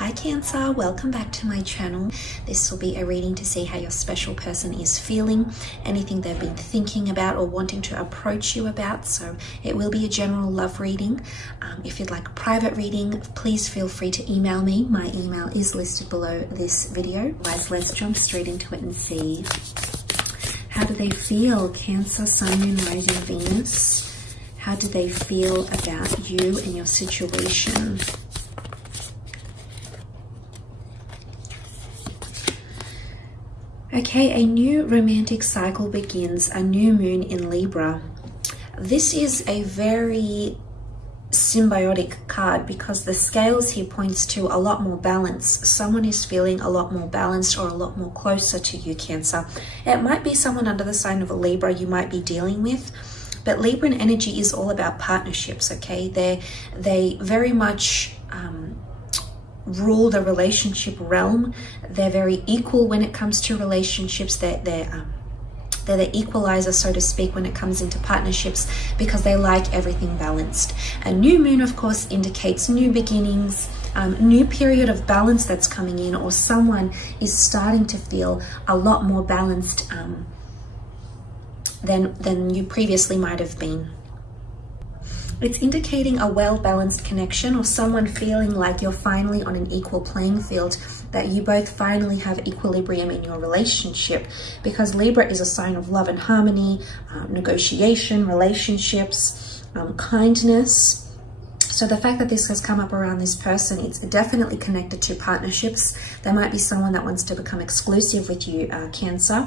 Hi Cancer, welcome back to my channel. This will be a reading to see how your special person is feeling, anything they've been thinking about or wanting to approach you about. So it will be a general love reading. If you'd like a private reading, please feel free to email me. My email is listed below this video. Guys, let's jump straight into it and see. How do they feel? Cancer, Sun, Moon, Rising, Venus. How do they feel about you and your situation? Okay, a new romantic cycle begins, a new moon in Libra. This is a very symbiotic card because the scales here points to a lot more balance. Someone is feeling a lot more balanced or a lot more closer to you, Cancer. It might be someone under the sign of a Libra you might be dealing with, but Libran energy is all about partnerships, okay? They very much rule the relationship realm. They're very equal when it comes to relationships. They're the equalizer, so to speak, when it comes into partnerships because they like everything balanced. A new moon, of course, indicates new beginnings, new period of balance that's coming in, or someone is starting to feel a lot more balanced than you previously might have been. It's indicating a well-balanced connection or someone feeling like you're finally on an equal playing field, that you both finally have equilibrium in your relationship, because Libra is a sign of love and harmony, negotiation, relationships, kindness. So the fact that this has come up around this person, it's definitely connected to partnerships. There might be someone that wants to become exclusive with you, Cancer.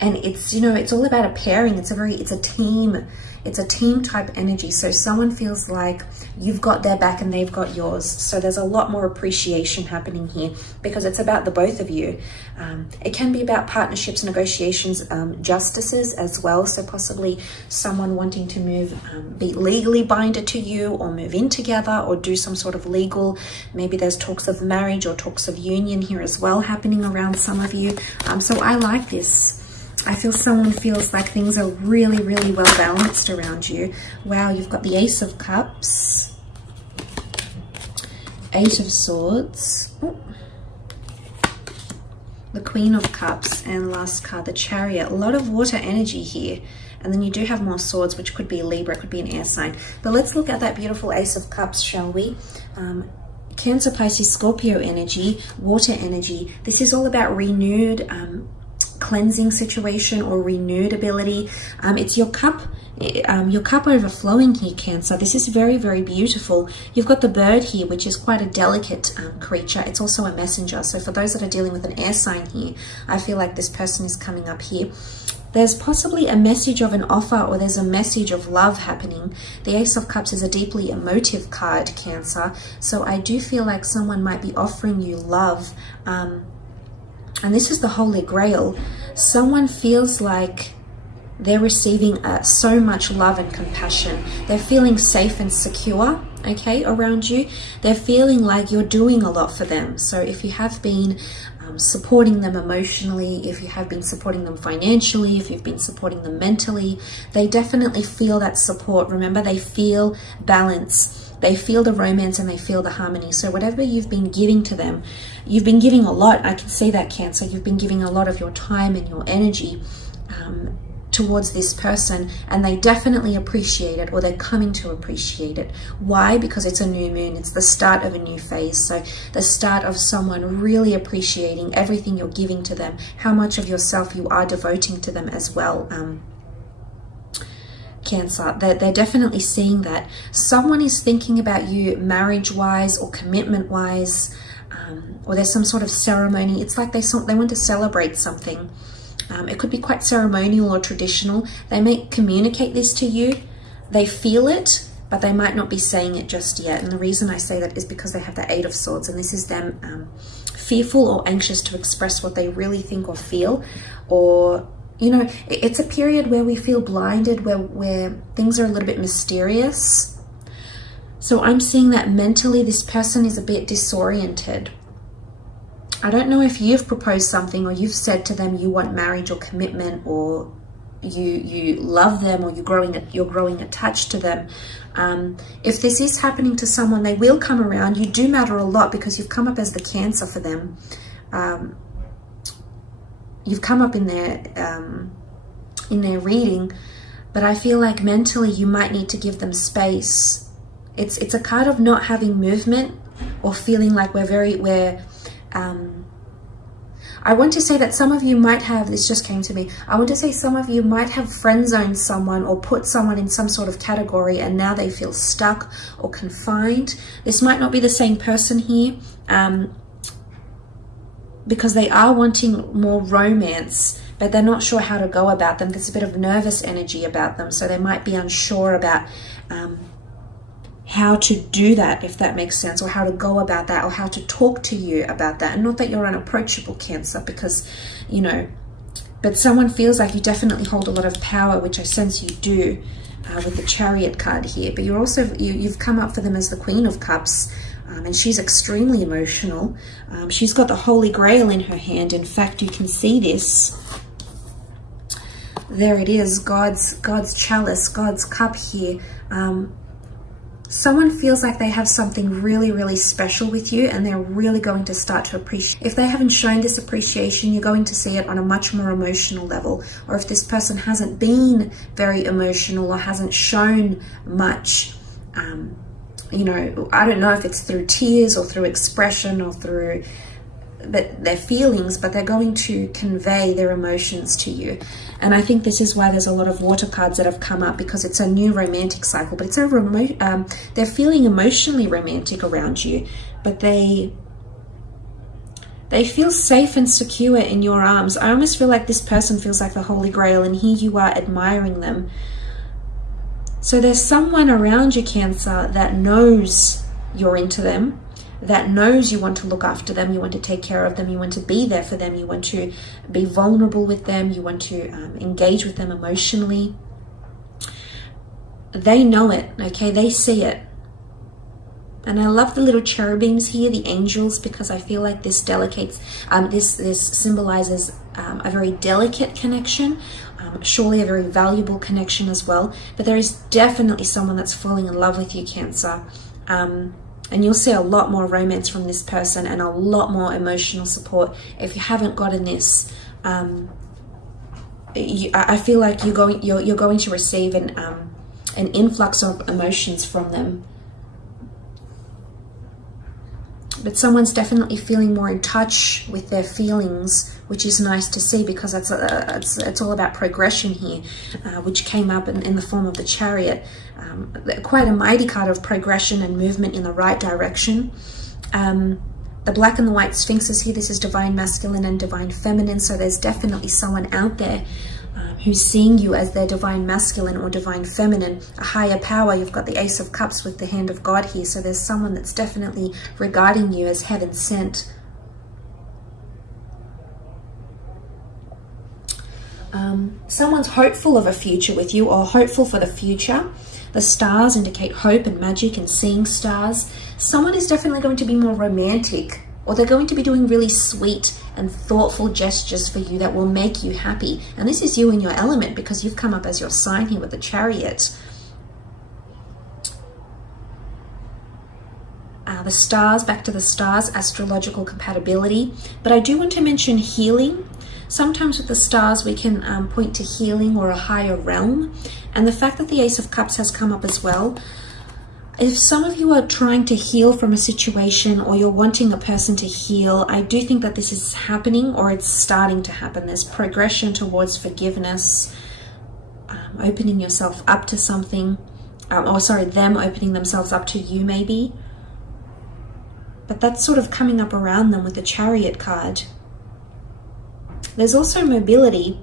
And it's, you know, it's all about a pairing. It's a team type energy. So someone feels like you've got their back and they've got yours. So there's a lot more appreciation happening here because it's about the both of you. It can be about partnerships, negotiations, justices as well. So possibly someone wanting to move, be legally binded to you or move in together or do some sort of legal, maybe there's talks of marriage or talks of union here as well happening around some of you. So I like this. I feel someone feels like things are really, really well balanced around you. Wow, you've got the Ace of Cups, Eight of Swords, the Queen of Cups, and last card, the Chariot. A lot of water energy here. And then you do have more swords, which could be a Libra, it could be an air sign. But let's look at that beautiful Ace of Cups, shall we? Cancer, Pisces, Scorpio energy, water energy. This is all about renewed cleansing situation or renewed ability. It's your cup overflowing here, Cancer. This is very, very beautiful. You've got the bird here, which is quite a delicate creature. It's also a messenger. So for those that are dealing with an air sign here, I feel like this person is coming up here. There's possibly a message of an offer, or there's a message of love happening. The Ace of Cups is a deeply emotive card, Cancer. So I do feel like someone might be offering you love. And this is the Holy Grail. Someone feels like they're receiving so much love and compassion. They're feeling safe and secure, okay, around you. They're feeling like you're doing a lot for them. So if you have been supporting them emotionally, if you have been supporting them financially, if you've been supporting them mentally, they definitely feel that support. Remember, they feel balance. They feel the romance and they feel the harmony. So whatever you've been giving to them, you've been giving a lot. I can see that, Cancer. You've been giving a lot of your time and your energy towards this person, and they definitely appreciate it, or they're coming to appreciate it. Why? Because it's a new moon. It's the start of a new phase. So the start of someone really appreciating everything you're giving to them, how much of yourself you are devoting to them as well. Cancer, they're definitely seeing that. Someone is thinking about you marriage-wise or commitment-wise, or there's some sort of ceremony. It's like they want to celebrate something. It could be quite ceremonial or traditional. They may communicate this to you. They feel it, but they might not be saying it just yet. And the reason I say that is because they have the Eight of Swords, and this is them fearful or anxious to express what they really think or feel, or you know, it's a period where we feel blinded, where things are a little bit mysterious. So I'm seeing that mentally this person is a bit disoriented. I don't know if you've proposed something or you've said to them you want marriage or commitment or you love them, or you're growing attached to them. If this is happening to someone, they will come around. You do matter a lot because you've come up as the Cancer for them. You've come up in their reading, but I feel like mentally you might need to give them space. It's a card of not having movement, or feeling like I want to say that some of you might have, this just came to me, I want to say some of you might have friend zoned someone or put someone in some sort of category, and now they feel stuck or confined. This might not be the same person here, because they are wanting more romance, but they're not sure how to go about them. There's a bit of nervous energy about them, so they might be unsure about how to do that, if that makes sense, or how to go about that, or how to talk to you about that. And not that you're unapproachable, Cancer, because, you know, but someone feels like you definitely hold a lot of power, which I sense you do with the Chariot card here. But you're also, you've come up for them as the Queen of Cups, and she's extremely emotional. She's got the Holy Grail in her hand. In fact, you can see this. There it is, God's chalice, God's cup here. Someone feels like they have something really, really special with you, and they're really going to start to appreciate. If they haven't shown this appreciation, you're going to see it on a much more emotional level. Or if this person hasn't been very emotional or hasn't shown much, you know, I don't know if it's through tears or through expression or through their feelings, but they're going to convey their emotions to you. And I think this is why there's a lot of water cards that have come up, because it's a new romantic cycle, but it's a they're feeling emotionally romantic around you, but they feel safe and secure in your arms. I almost feel like this person feels like the Holy Grail, and here you are admiring them. So there's someone around you, Cancer, that knows you're into them, that knows you want to look after them, you want to take care of them, you want to be there for them, you want to be vulnerable with them, you want to engage with them emotionally. They know it, okay? They see it. And I love the little cherubims here, the angels, because I feel like this this symbolizes a very delicate connection, surely a very valuable connection as well. But there is definitely someone that's falling in love with you, Cancer. And you'll see a lot more romance from this person, and a lot more emotional support. If you haven't gotten this, I feel like you're going to receive an influx of emotions from them. But someone's definitely feeling more in touch with their feelings, which is nice to see, because it's all about progression here, which came up in the form of the Chariot. Quite a mighty card of progression and movement in the right direction. The black and the white sphinxes here, this is divine masculine and divine feminine, so there's definitely someone out there who's seeing you as their divine masculine or divine feminine, a higher power. You've got the Ace of Cups with the hand of God here, so there's someone that's definitely regarding you as heaven sent. Someone's hopeful of a future with you, or hopeful for the future. The stars indicate hope and magic and seeing stars. Someone is definitely going to be more romantic, or they're going to be doing really sweet and thoughtful gestures for you that will make you happy. And this is you in your element, because you've come up as your sign here with the Chariot. The stars, back to the stars, astrological compatibility. But I do want to mention healing. Sometimes with the stars we can point to healing or a higher realm. And the fact that the Ace of Cups has come up as well. If some of you are trying to heal from a situation, or you're wanting a person to heal, I do think that this is happening, or it's starting to happen. There's progression towards forgiveness, opening yourself up to something, them opening themselves up to you maybe. But that's sort of coming up around them with the Chariot card. There's also mobility,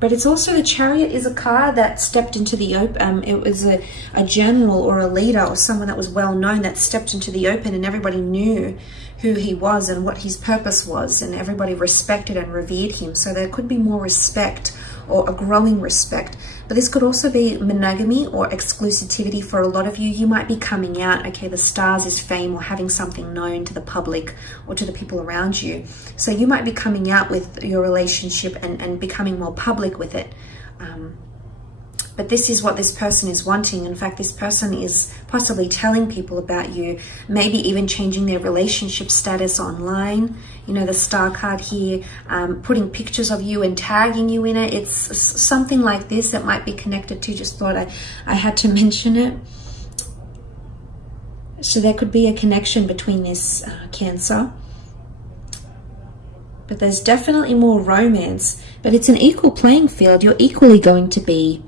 but it's also, the Chariot is a card that stepped into the open. It was a general or a leader or someone that was well known that stepped into the open, and everybody knew who he was and what his purpose was, and everybody respected and revered him. So there could be more respect or a growing respect. But this could also be monogamy or exclusivity for a lot of you. You might be coming out, okay, the stars is fame or having something known to the public or to the people around you. So you might be coming out with your relationship and becoming more public with it. But this is what this person is wanting. In fact, this person is possibly telling people about you, maybe even changing their relationship status online. You know, the star card here, putting pictures of you and tagging you in it. It's something like this that might be connected to. Just thought I had to mention it. So there could be a connection between this Cancer. But there's definitely more romance. But it's an equal playing field. You're equally going to be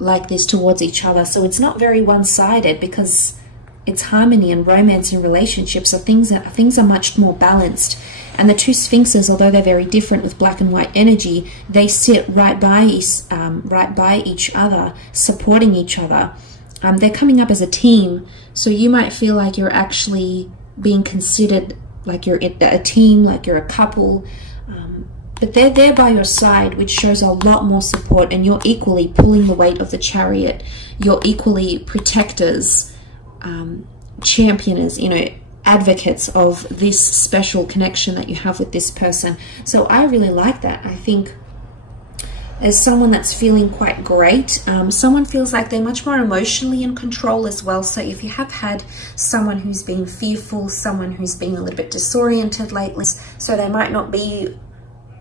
like this towards each other. So it's not very one-sided, because it's harmony and romance and relationships. So things are much more balanced. And the two sphinxes, although they're very different with black and white energy, they sit right by each other, supporting each other. They're coming up as a team. So you might feel like you're actually being considered like you're a team, like you're a couple. But they're there by your side, which shows a lot more support, and you're equally pulling the weight of the Chariot. You're equally protectors, championers, you know, advocates of this special connection that you have with this person. So I really like that. I think there's someone that's feeling quite great. Someone feels like they're much more emotionally in control as well. So if you have had someone who's been fearful, someone who's been a little bit disoriented lately, so they might not be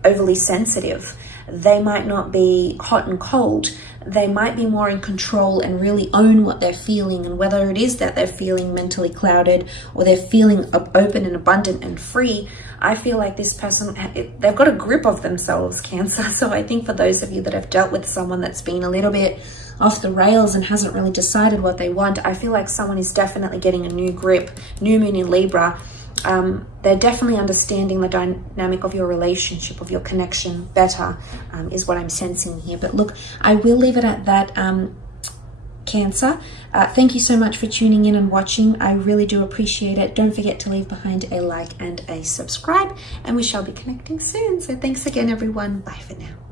overly sensitive, they might not be hot and cold, they might be more in control and really own what they're feeling, and whether it is that they're feeling mentally clouded or they're feeling open and abundant and free, I feel like this person, they've got a grip of themselves, Cancer. So I think for those of you that have dealt with someone that's been a little bit off the rails and hasn't really decided what they want, I feel like someone is definitely getting a new grip. New moon in Libra. They're definitely understanding the dynamic of your relationship, of your connection better, is what I'm sensing here. But look, I will leave it at that, Cancer. Thank you so much for tuning in and watching. I really do appreciate it. Don't forget to leave behind a like and a subscribe, and we shall be connecting soon. So thanks again, everyone. Bye for now.